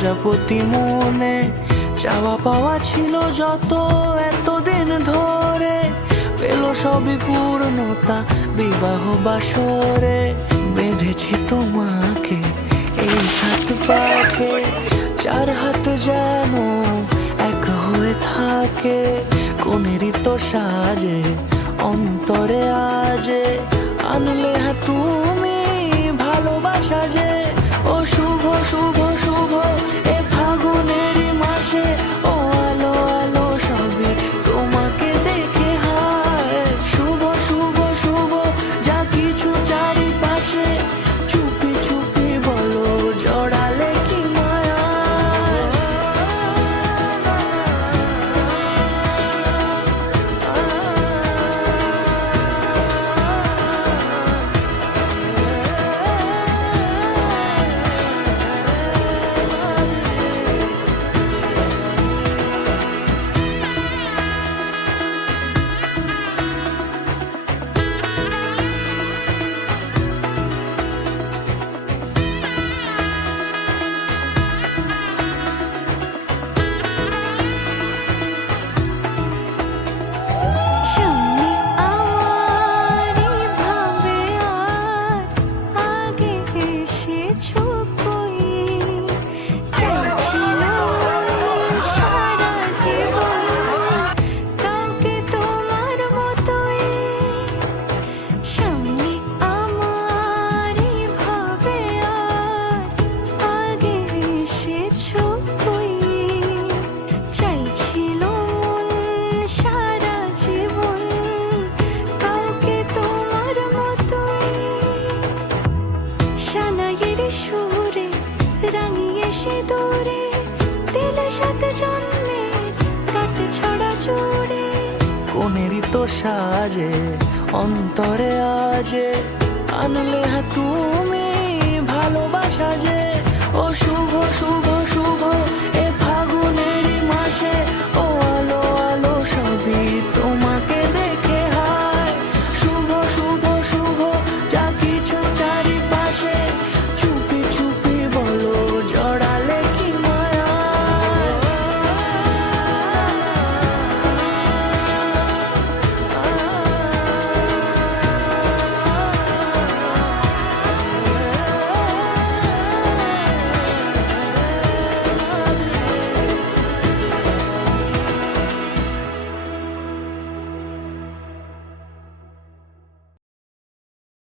প্রজাপতি মনে চাওয়া পাওয়া ছিল যত এতদিন ধরে, পেল সবই পূর্ণতা বিবাহ বাসরে। বেঁধেছি তোমাকে এই হাত পাকে, চার হাত যেন এক হয়ে থাকে। কোনেরই তো সাজে অন্তরে আজে, আনলে হ্যাঁ তুমি ভালোবাসা যে। ও শুভ শুভ শুভ এ ফাগুনেরই মাসে, ও আলো আলো সবে তোমাকে দেখে হায়। শুভ শুভ শুভ যা কিছু চারিপাশে, চুপি চুপি বলো জড়ালে কি মায়া। কোনেরই তো সাজে অন্তরে আজে, আনলে হ্যাঁ তুমি ভালোবাসা যে। ও শুভ শুভ শুভ এ